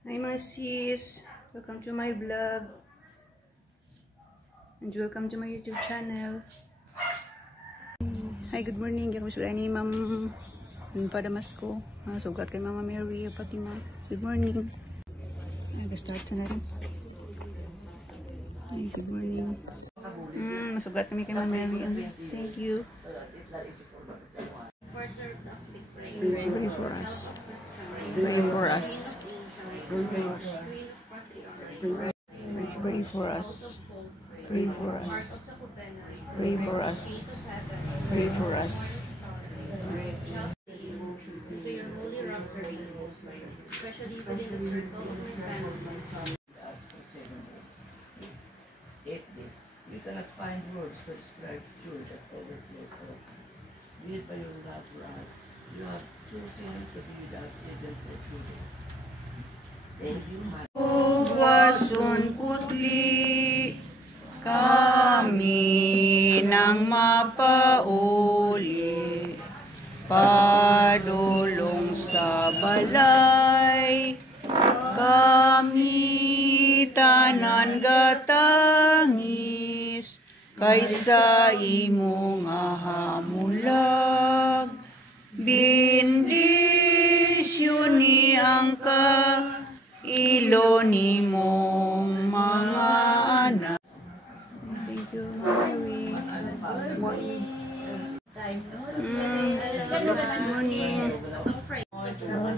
Hi mga sis! Welcome to my vlog. And welcome to my YouTube channel. Hi, good morning. Ako sila ni Ma'am Padamasco. Sugat kay Mama Mary, Fatima. Good morning. Nag-start na rin. Hi, good morning. Masugat kami kay Mama Mary. Thank you. Pray for us. Pray for us. Pray for us. Pray for us. Pray for us. Pray for us. So your holy rosary, especially within the circle of your family. Take this. You cannot find words to describe joy that overflows our hearts. Be it by your love for us. You have chosen to be with us even for a few days. Thank you, my Wasun putli kami nang mapauli, padulong sa balay, kami tanan gatangis, kaysa imo nga hamulag, bendisyon ni ang ilo ni mong mga anak. Thank you, Mary. Morning. Morning.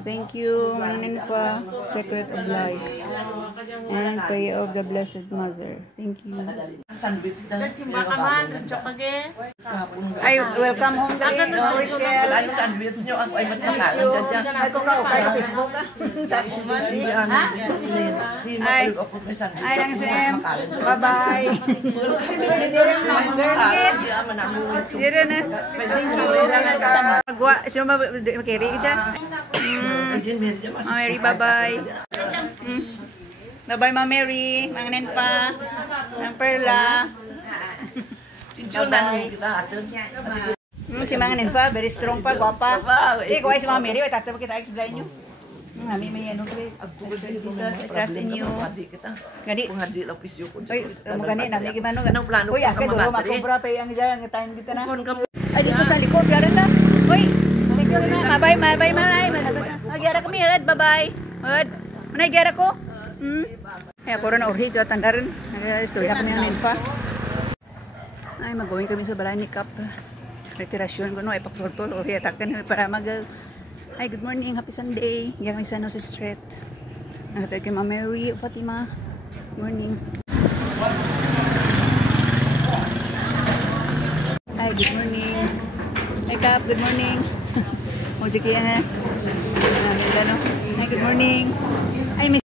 Thank you, Maninfa, Secret of Life, and Prayer of the Blessed Mother. Thank you. sandwich na. Ay, welcome home guys. Wala yung sandwich nyo. Ako ay matmakalan ka dyan. Ay, kung ka Facebook ka. Ay, ay lang Sam. Bye-bye. Hindi rin na. Girl gift. Hindi rin na. Thank you. Magwa. Sino ba makiri ka dyan? Mary, bye-bye. Bye-bye, Ma Mary. Manganin pa. Ng Perla. Bye-bye. Si Manganin pa. Very strong pa. Guwapa. Eh, kuha si Ma Mary. Tatapos kita explain nyo. Kami may ano kami. Trust in you. Gani. Uy, gani. Nami gimano. Uy, akay duro. Matubra pa yung time kita na. Ay, dito sa likod. Yara na. Uy. Thank you na. Bye-bye. Bye-bye. Magyara kami. Bye-bye. Manay gyara ko. Ay, ako rin orhi, dyan tanda rin. Nag-istorya kami ng ninfa. Ay, mag-going kami sa balay ni Kap. Retirasyon ko, no? Ay, paktol-tol. Orhi, atakan para mag... Ay, good morning. Happy Sunday. Yan kami sa Nose Street. Nakatawag kay Mama Mary, Fatima. Good morning. Ay, good morning. Ay, Kap, good morning. Mujiki yan, ha? Ay, good morning. Ay, Miss.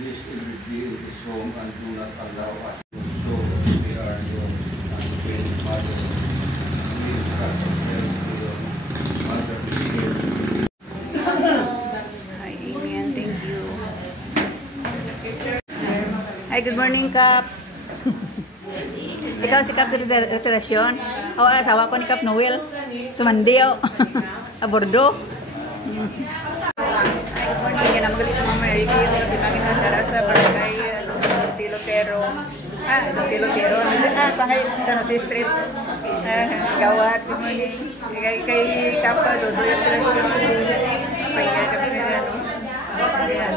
This is the deal is wrong and do not allow us to show we are your unfaithful mother. Please cut yourself to your mother. Hi, amen. Thank you. Hi, good morning, Kap. Ikaw si Kap sa retirasyon. O, asawa ko ni Kap Noel. Sumandiyo. Abordo. Good morning. Yan ang magaling sa Mama Mary. Hindi namin nagdara sa barangay Tilotero. Tilotero. Pangay San Jose Street. Gawat. Good morning. Kay Kapa, dodo yung retirasyon. Prayer kami na ano.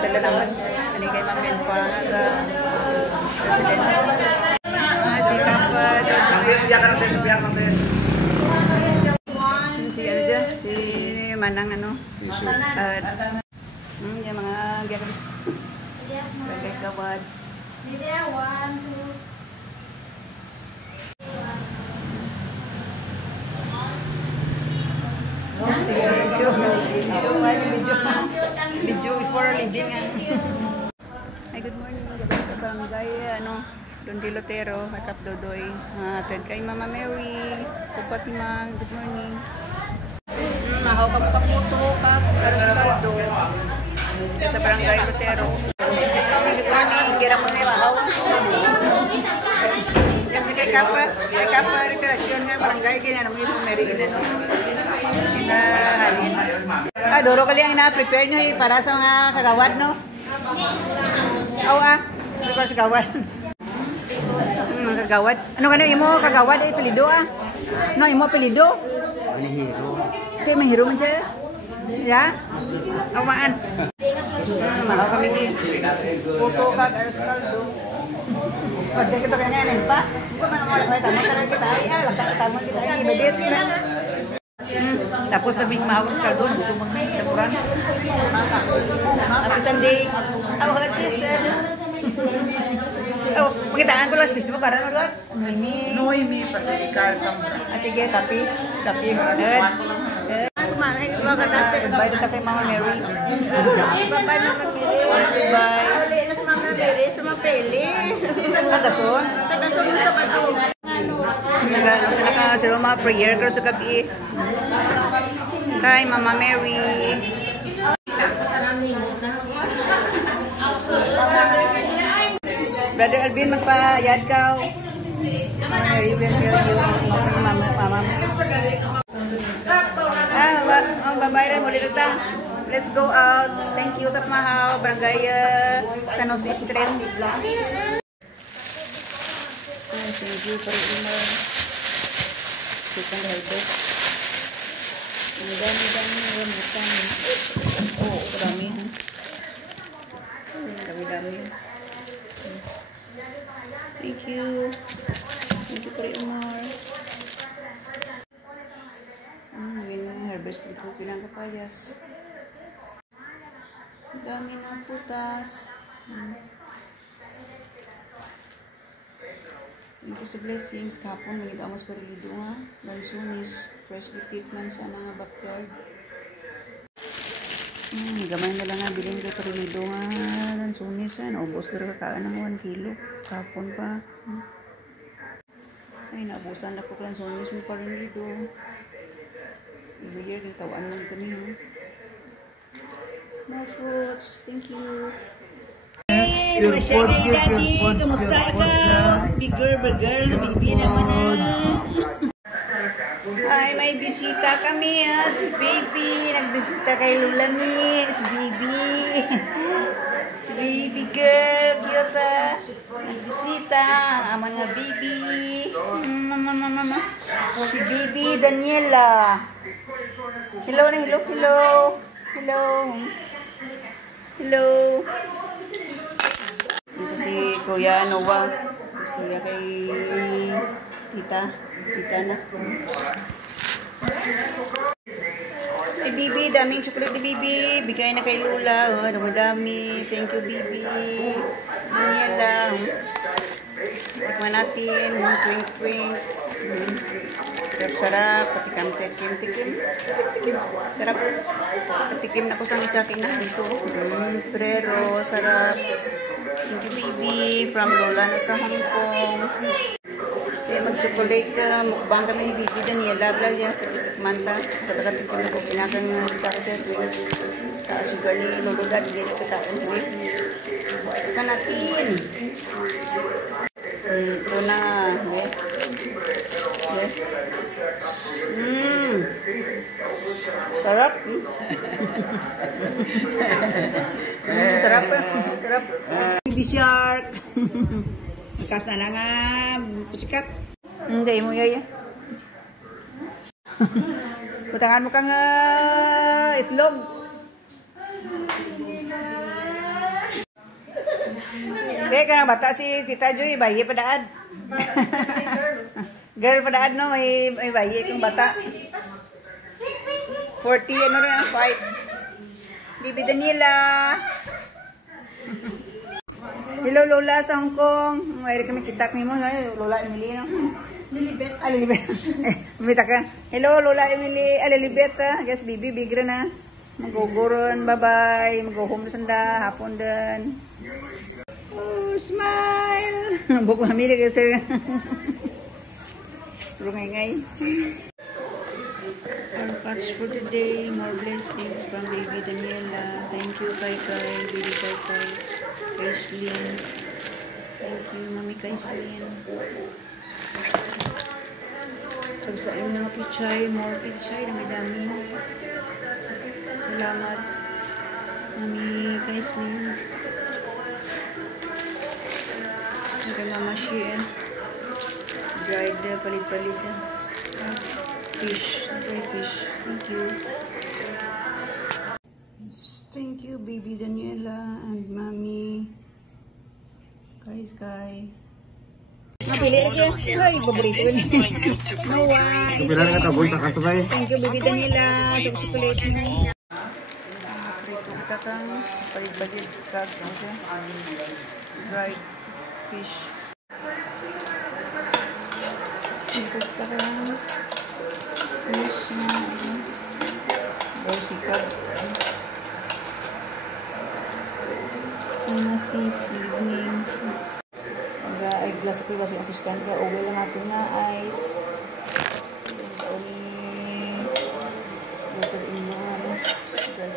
Dala naman. Ani kay Mamen pa sa residence. Si Kapa, dodo. Si ano dyan? Si Manang ano? Yung mga gagawis. Gagawads. Video before leaving. Ay, good morning. Gagawin sa barangay, ano, Don Tilotero, Kap Dodoy. Atad kay Mama Mary, Fatima, good morning. Mahaw ka paputo, Kap, Carlos sa barangay Lutero. Good morning. Kira mo na yung mahaw. Yan, kapa rekrasyon nga barangay kaya naman yung Mary Eden no. Sila halin. Duro kali ang ina-prepare nyo para sa mga kagawad no. Para sa kagawad. Kagawad. Ano ka na imo kagawad ay pilido No imo pilido. Kaya mahiro man siya. Ya? Awaan. Mahal kami ni. Puto ka, Erscaldo. Pagka kita kanyanin pa. Kung ano mo lang tama talaga kita ay tama kita ay ibedit na. Tapos sabi mahal Erscaldo, gusto mo may tapuran. Tapos Sunday, sis. Pakitaan ko lang sa Facebook para naman. Noemi Pacificar Sambra. Atige, tapi. Good. Bye dito kay Mama Mary. Bye Mama Mary. Bye. Mama Mary sa mapili. Sa Dason sa Bato. Sila mga prayer girl sa gabi. Kay Mama Mary. Brother Alvin, magpayad ka. Mama Mary will feel you. Mama babayaran mo dito ta. Let's go out. Thank you sa pamahaw. Barangay San Jose Street. Thank you for the email. Second harvest. Ang dami-dami rambutan. Dami. Dami-dami. Thank you. Thank you for the email. Harvest dito kilang kapayas. Dami ng putas. Thank you sa blessings. Kahapon, may amos parilido nga. Lansunis, freshly picked man sa mga backyard. Gamay na lang nga, bilhin ko parilido nga. Lansunis, naubos ko rin kakaan ng 1 kilo. Kahapon pa. Ay, naubusan na ko lansunis mo parilido. Every year, tawaan lang kami. More fruits. Thank you. Your food. Kamusta ka? Bigger, baby naman na. Ay, may bisita kami si baby. Nagbisita kay Lola Mi. Si baby. Si baby girl. Cute nagbisita. Ang aman nga baby. Mama. Si baby Daniela. Hello. Ito si Kuya Noah. Gusto niya kay tita na. Ay, Bibi, daming chocolate ni Bibi. Bigay na kay Lola. Dami. Thank you, Bibi. Daniela. Tikman natin. Twink. Sarap. Patikim. Sarap. Patikim na ko sa isa kinahan ito. Pero, sarap. Thank you, Bibi. From Lola na sa Hong Kong. Kaya mag-chocolate. Mukbang kami ni Bibi Daniela. Vlog yan. Manta. Patagatikim na ko. Pinakang starter. Sa sugar ni Lolo Dad. Hindi ko kataan. Ika natin. Ito na. Yes. Sarap. Sarap. Baby shark. Ikas na nga. Pusikat. Hindi mo yaya. Putangan mo kang itlog. Kaya ka na bata si Tita Joy. Bayi padaan. Girl padaan no. May bayi kang bata. 40 ano rin ang fight. Bibi Daniela. Hello Lola sa Hong Kong. Mayroon kami kitak ni mo. Lola Emily no? Lilibet. Lilibet. Bumita ka. Hello Lola Emily. Lilibet guys Bibi bigra na. Mag-uguron. Bye-bye. Mag-uhom na sanda. Hapon din. Oh, smile. Buko na mili kasi. Rungay-ngay. Our thoughts for today, more blessings from Baby Daniela. Thank you, Baby Kaislin. Thank you, Mami Kaislin. Sa inyo mga pichay, more pichay, dami-dami. Salamat. Mami Kaislin. Kay Mama Shien. Dried palit-palit. Fish, dry fish. Thank you. Thank you, baby Daniela and Mami. Guy. Napili lagi. Ay, paborito ko ni. No why. Thank you, baby Daniela. Sa chocolate mo. Prito kita kang palit-palit kag dried fish. Ito kita kang fish na sikap. Na seasoning. Ay glass ko kasi ang piskan ka. O wala natin na ice. Water in one. Dried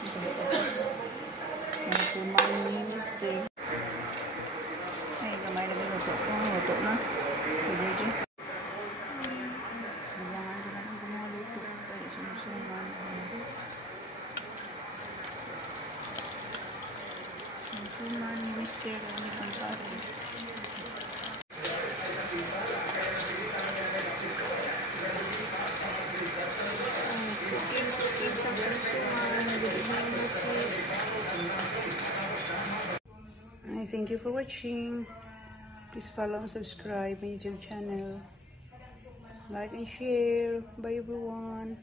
fish. Mani mister. Ay, gamay na binuso ko. Luto na. Pwede dyan. Kailangan ko na ng gumaluto. Kaya sumusuman. Sumusuman ni mister. Ano kang pati. Thank you for watching. Please follow and subscribe my YouTube channel. Like and share. Bye everyone.